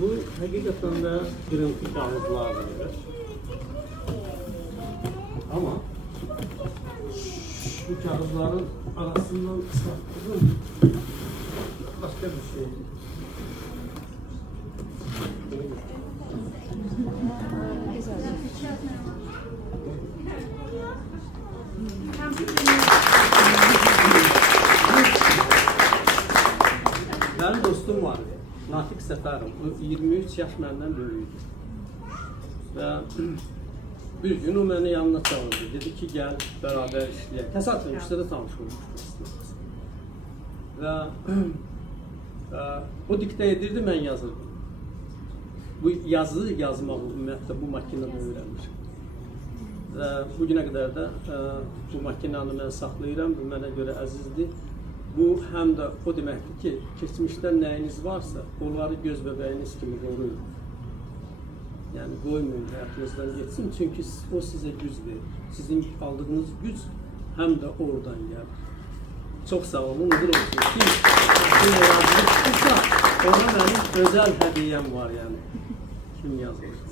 Bu həqiqətən də qırıntı kağızlardır. Ama bu kağızların arasından sattığım başka bir şey. Benim dostum var, Natiq Səfərov. O 23 yaş məndən böyükdür. Və bir gün o məni yanına çağırdı. Dedi ki, gel beraber işləyək. Təsadüfən üstədə tanış olmuşdur. Və o diktə edirdi, mən yazırdım. Bu yazı yazmağı ümumiyyətlə bu makinədə öyrənmişim. Və bugünə qədər də bu makinanı mən saxlayıram, bu mənə görə əzizdir. Bu həm də o deməkdir ki, keçmişdə nəyiniz varsa, onları göz bəbəyiniz kimi qoruyun. Yəni qoymayın həyatınızdan geçsin, çünki o sizə güc verir. Sizin aldığınız güc həm də oradan gəlir. Çox sağ olun, uğur olsun. Kim yazılıb çıxırsa, ona mənim özel hədiyyəm var yəni. Kim yazılır?